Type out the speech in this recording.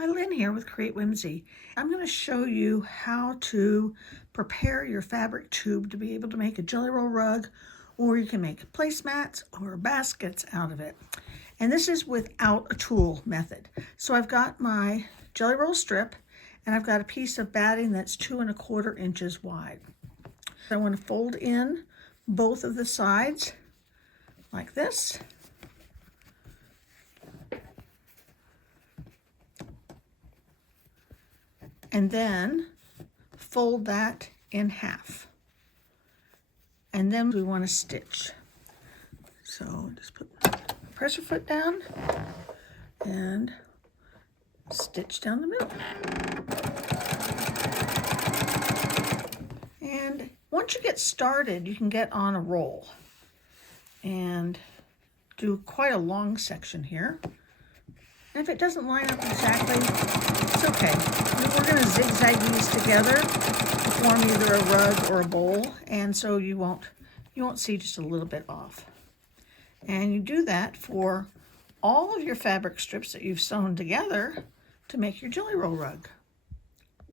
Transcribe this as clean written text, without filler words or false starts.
Hi, Lynn here with Create Whimsy. I'm going to show you how to prepare your fabric tube to be able to make a jelly roll rug, or you can make placemats or baskets out of it. And this is without a tool method. So I've got my jelly roll strip and I've got a piece of batting that's 2 1/4 inches wide. I want to fold in both of the sides like this. And then fold that in half. And then we want to stitch. So just put pressure foot down and stitch down the middle. And once you get started, you can get on a roll and do quite a long section here. And if it doesn't line up exactly, it's okay. We're going to zigzag these together to form either a rug or a bowl, and so you won't see just a little bit off. And you do that for all of your fabric strips that you've sewn together to make your jelly roll rug.